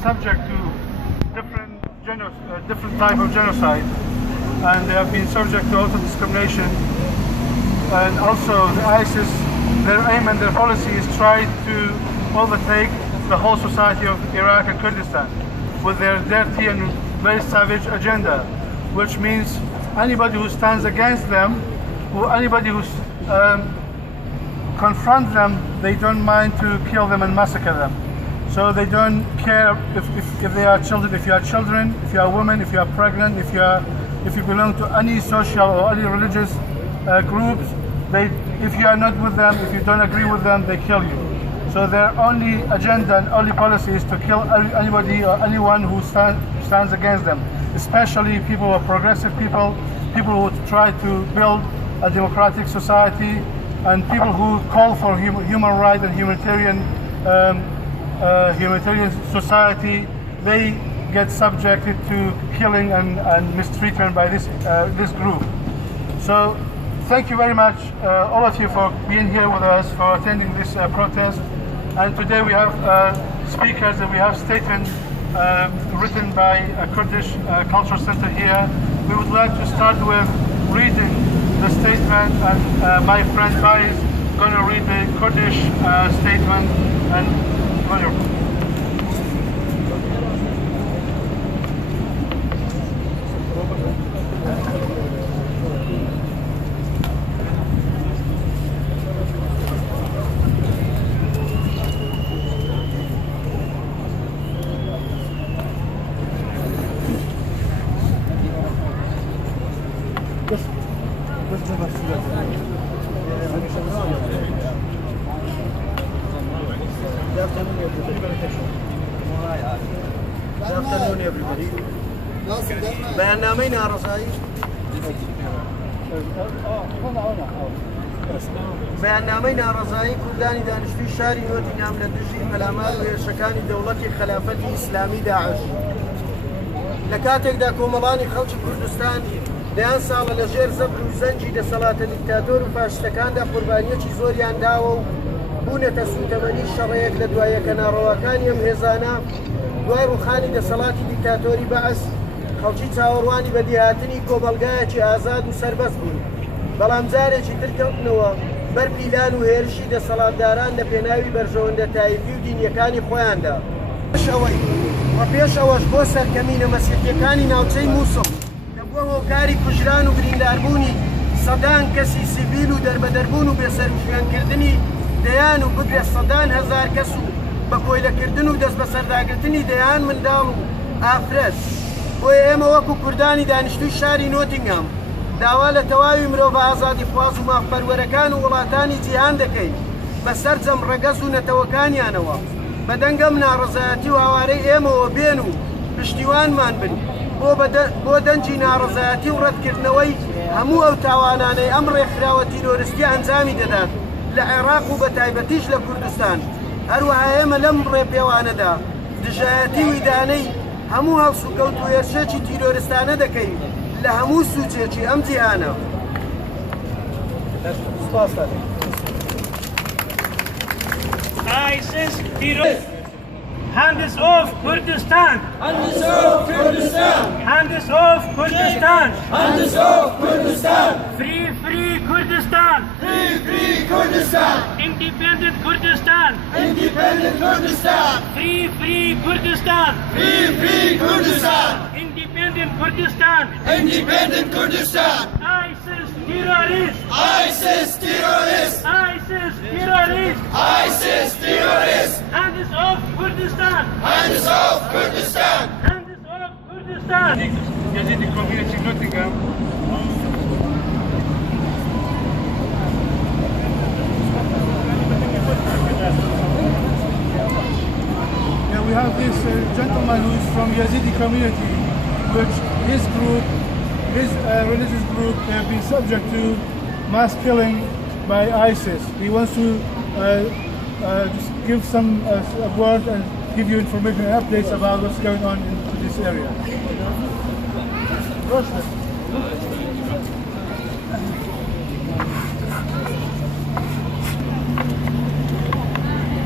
subject to different type of genocide, and they have been subject to also discrimination. And also the ISIS, their aim and their policy is try to overtake the whole society of Iraq and Kurdistan with their dirty and very savage agenda, which means anybody who stands against them, or anybody who confronts them, they don't mind to kill them and massacre them. So they don't care if they are children, if you are children, if you are women, if you are pregnant, if you belong to any social or any religious groups. If you are not with them, if you don't agree with them, they kill you. So their only agenda and only policy is to kill anybody or anyone who stands against them, especially people who are progressive people who try to build a democratic society, and people who call for human rights and humanitarian society. They get subjected to killing and mistreatment by this group. So thank you very much, all of you, for being here with us, for attending this protest. And today we have speakers, and we have statements written by a Kurdish Cultural Center here. We would like to start with reading the statement, and my friend Bai is going to read the Kurdish statement. And بەیاننامەی ناڕەزایی کوردانی دانیشتووی شاری نۆتینگهام لە دژی پەلامار و هێرشەکانی دەوڵەتی خەلافەتی ئیسلامی داعش لە کاتێکدا کۆمەڵانی خەڵکی کوردستان دەیان ساڵە لە ژێر زەبر و زەنجی دەسەڵاتە دیکتاتۆر و فاشتەکاندا قوربانیەکی زۆریان داوە و بوونەتە سوتەمەنی شەڕەیەک لە دوایەکە ناڕەواکانی ئەم هێزانە دوای ڕووخانی دەسەڵاتی دیکتاتۆری بەعس خەڵکی چاوەڕوانی بە دیهاتنی کۆبەڵگایەکی ئازاد و سەربەست بوون. بەڵام جارێکی ترکەوتنەوە بەر پیلان و هێرشی دەسەڵاتداران لە پێناوی بەرژەوەندە تایفی و دینیەکانی خۆیاندا. پێش ئەوەش بۆ سەرکەمینە مەسیحیەکانی ناوچەی مووسڵ کە بووە هۆکاری کوژران و برینداربوونی سەدان کەسی سیڤیل و دەربەدەربوون و بێسەرکردنی دەیان و بگرێت سەدان هەزار کەس و بە کۆیلەکردن و دەست بەسەرداگرتنی دەیان منداڵ و ئافرەت. بۆیە ئێمە وەکو کوردانی دانیشتووی شاری نۆتینگهام داوا لە تەواوی مرۆڤ ئازادی خواز و مافپەروەرەکان و وڵاتانی جیهان دەکەین بەسەر جەم ڕەگەز و نەتەوەکانیانەوە بەدەنگەم ناڕەزایەتی و هاوارەی ئێمەوە بێن و پشتیوانمان بن بۆ دەنجی ناڕەزایەتی و ڕەتکردنەوەی هەموو ئەو تاوانانەی ئەم ڕێکخراوە تیرۆریستی ئەنجامی دەدات لە عێراق و بە تایبەتیش لە کوردستان. هەروەها ئێمە لەم ڕێپێوانەدا دژایەتی ویدانەی هەموو هەڵسوکەوت و هێرشێکی تیرۆریستانە دەکەین لە هەموو سوچێکی ئەم جیهانە. ISIS terrorists! Hands off Kurdistan! Hands off Kurdistan! Hands off Kurdistan! Hands off Kurdistan! Free, free Kurdistan! Free, free Kurdistan! Independent Kurdistan! Independent Kurdistan! Free, free Kurdistan! Free, free Kurdistan! Independent Kurdistan! Independent Kurdistan! ISIS terrorists! ISIS terrorists! ISIS terrorists! ISIS terrorists! Hands off Kurdistan! Hands off Kurdistan! Hands off Kurdistan! Yazidi community Nottingham. Yeah, we have this gentleman who is from Yazidi community, which his group, his religious group, have been subject to mass killing by ISIS. He wants to just give some words and give you information and updates about what's going on in this area.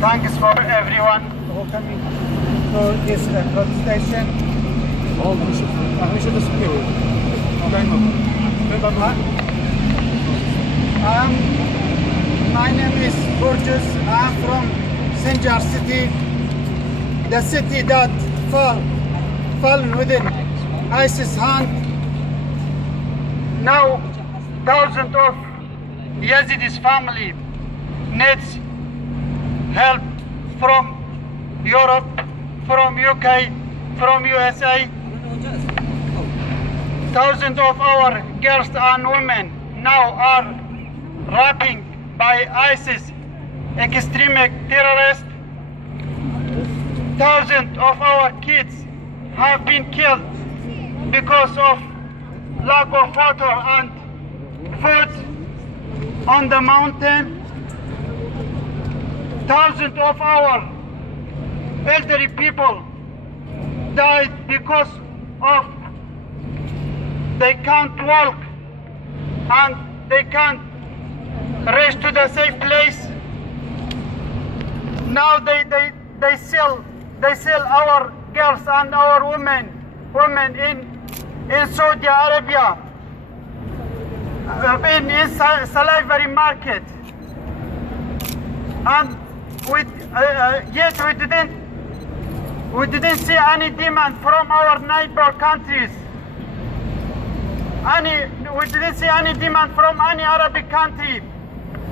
Thanks for everyone. to this protestation. My name is Kurdish. I'm from Sinjar city, the city that fallen within ISIS hand. Now, thousands of Yazidis family needs help from Europe, from UK, from USA. Thousands of our girls and women now are raped by ISIS extreme terrorists. Thousands of our kids have been killed because of lack of water and food on the mountain. Thousands of our elderly people died because of they can't walk and they can't reach to the safe place. Now they sell our girls and our women in Saudi Arabia in slavery market, and yet we didn't see any demand from our neighbor countries. We didn't see any demand from any Arabic country.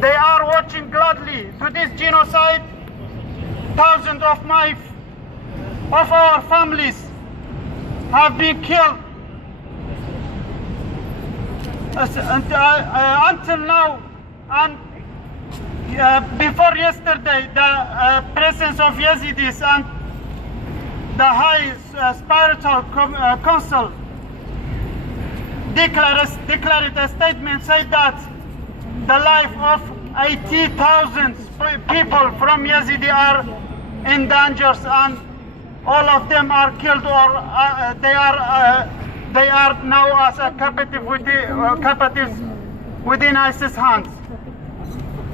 They are watching gladly to this genocide. Thousands of our families have been killed. Until now, and before yesterday, the presence of Yazidis and the High Spiritual Council declared a statement saying that the life of 80,000 people from Yazidi are in danger, and all of them are killed, or they are now as a captives within ISIS hands.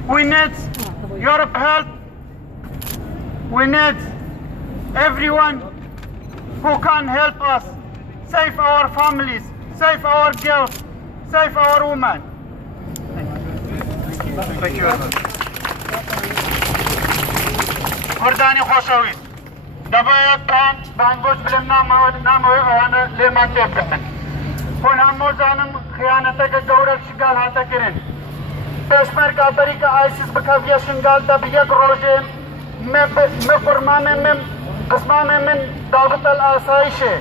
We need Europe help. We need everyone who can help us save our families, save our girls, save our women. Thank you very much. Kurdani خوشویست. دبایت بانگوش بلم ناموی غوانا لیمان تیبتن. هنام موزانم خیانتا که جورل شگال هاتا کرن. پیشمرکا بریکا آیسیس بکاویا شنگال دب یک روزه مفرمان قسمان من دعوت الآسائشه.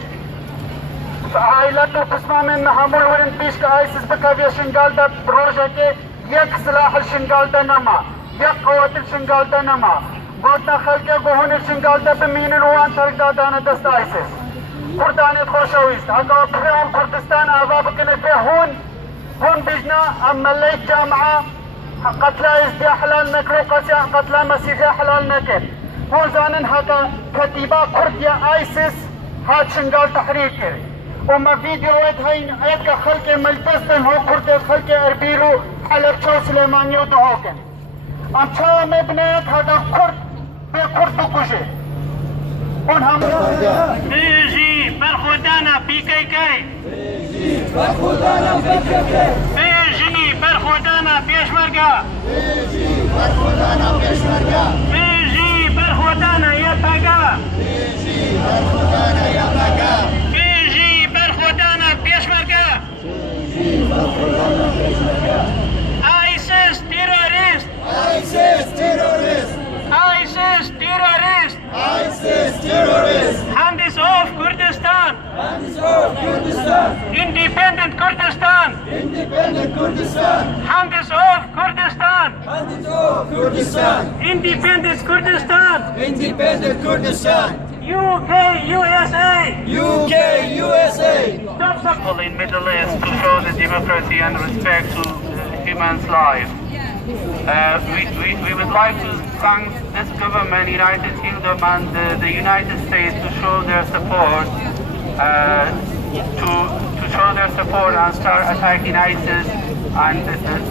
عائلات قسمان من محمول ورن پیش کا آیسیس بکاویا شنگال دب روزه که یک سلاح الشنگال دا نما، یک قوت الشنگال دا نما. گوتنا خلقه گوهن الشنگال دا بمین الوان ترک دادانا دست آیسیس. کردانیت خوشویست. اگه بخیون کردستان آبا بکنه به هون بجنا اما اللي جامعة قتلى ازدي حلال نكر قتلى مسيحي حلال نكر. هو زانن هذا كتيبة كردية آيسيس هاد شنقال تحريكي. وما فيديوهات هين ايكا خلقي ملتزم هو كردي خلقي اربيلو حلب شو سليماني ودهوكن. ام شو مبنيت هذا كرد بكردو كوشي. ونهم بيجي برخودانا بيكيكي. برخودانا بيكيكي. بيجي برخودانا بيشمرقا. بيجي برخودانا بيشمرقا. بيجي برخودانا يبقى. بيجي برخودانا يبقى. بيجي برخودانا بيشمرقا. بيجي برخودانا بيشمرقا. ISIS terrorist. ISIS terrorist. ISIS terrorist. ISIS terrorist. Hands off Kurdistan. Hands off Kurdistan. Independent Kurdistan. Independent Kurdistan. Hands off Kurdistan. Hands off Kurdistan. Independent Kurdistan. Independent Kurdistan. UK, USA. UK, USA. Stop in Middle East to show the democracy and respect to human's life. We would like to thank this government, United Kingdom and the United States to show their support, to show their support and start attacking ISIS and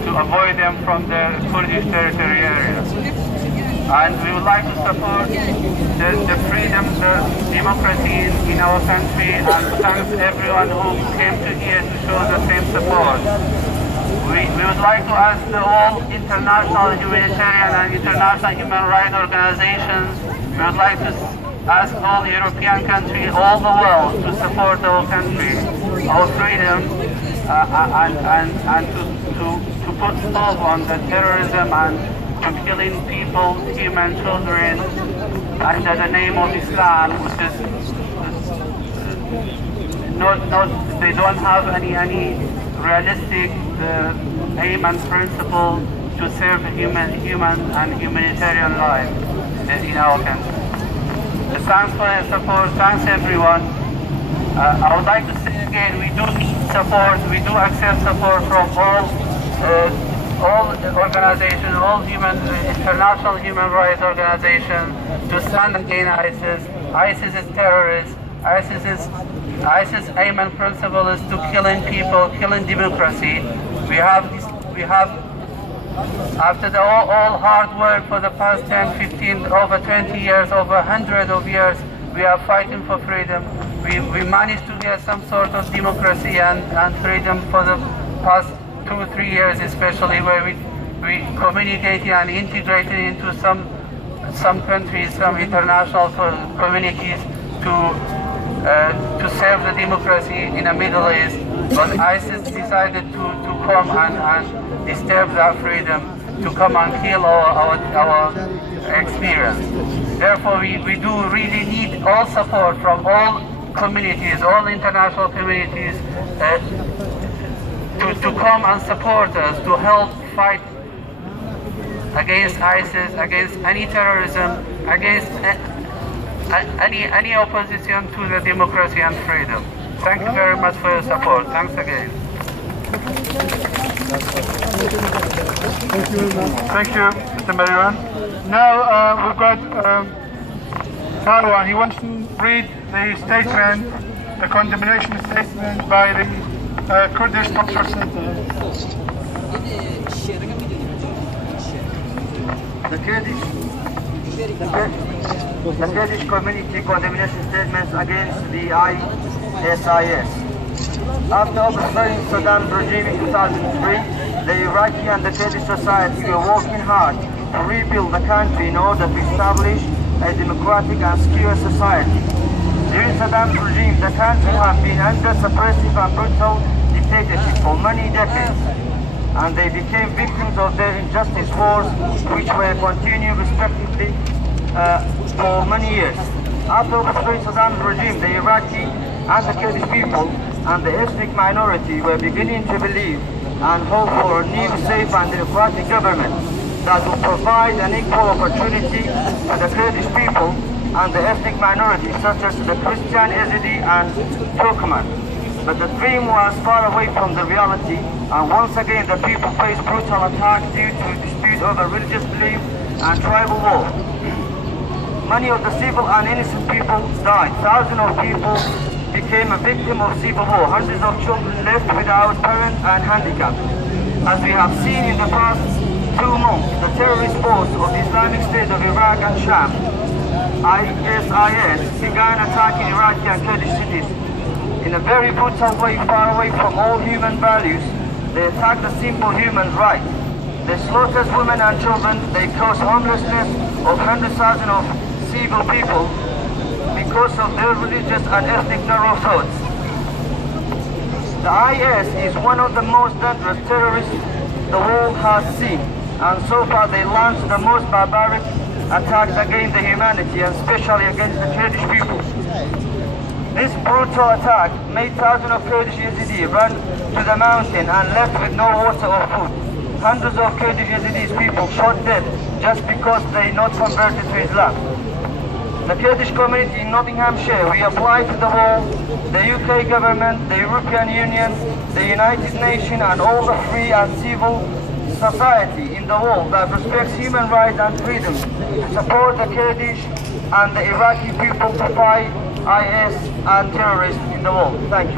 to avoid them from the Kurdish territory areas. And we would like to support the freedom, the democracy in our country, and thank everyone who came to here to show the same support. We would like to ask all international humanitarian and international human rights organizations, we would like to ask all European countries, all the world, to support our country, our freedom, and to put stop on the terrorism and to killing people, human children, under the name of Islam, which is they don't have any realistic aim and principle to serve human and humanitarian life in our country. Thanks for your support. Thanks everyone. I would like to say again, we do need support. We do accept support from all organizations, all international human rights organizations to stand against ISIS. ISIS is terrorist. ISIS aim and principle is to killing people, killing democracy. We have after all hard work for the past 10, 15, over 20 years, over hundreds of years, we are fighting for freedom. We managed to get some sort of democracy and freedom for the past 2-3 years, especially where we communicated and integrated into some countries, some international communities to serve the democracy in the Middle East. But ISIS decided to come and disturb that freedom, to come and kill our experience. Therefore, we do really need all support from all communities, all international communities, to come and support us, to help fight against ISIS, against any terrorism, against any opposition to the democracy and freedom. Thank you very much for your support. Thanks again. Thank you, Mr. Mariwan. Now we've got Marwan. He wants to read the statement, the condemnation statement by the Kurdish Culture Center. The Kurdish community condemnation statements against the ISIS. After overthrowing Saddam's regime in 2003, the Iraqi and the Kurdish society were working hard to rebuild the country in order to establish a democratic and secure society. During Saddam's regime, the country had been under suppressive and brutal dictatorship for many decades, and they became victims of their injustice wars, which were continued respectively for many years. After overthrowing Saddam's regime, the Iraqi and the Kurdish people and the ethnic minority were beginning to believe and hope for a new, safe and democratic government that will provide an equal opportunity to the Kurdish people and the ethnic minorities such as the Christian, Yazidi and Turkmen. But the dream was far away from the reality, and once again the people faced brutal attacks due to dispute over religious belief and tribal war. Many of the civil and innocent people died. Thousands of people became a victim of civil war. Hundreds of children left without parents and handicapped. As we have seen in the past 2 months, the terrorist force of the Islamic State of Iraq and Sham, ISIS, began attacking Iraqi and Kurdish cities. In a very brutal way, far away from all human values, they attacked the simple human right. They slaughtered women and children. They caused homelessness of hundreds of thousands of civil people because of their religious and ethnic narrow thoughts. The IS is one of the most dangerous terrorists the world has seen, and so far they launched the most barbaric attacks against the humanity, and especially against the Kurdish people. This brutal attack made thousands of Kurdish Yazidi run to the mountain and left with no water or food. Hundreds of Kurdish Yazidis people shot dead just because they not converted to Islam. The Kurdish community in Nottinghamshire, we apply to the world, the UK government, the European Union, the United Nations and all the free and civil society in the world that respects human rights and freedom to support the Kurdish and the Iraqi people to fight IS and terrorists in the world. Thank you.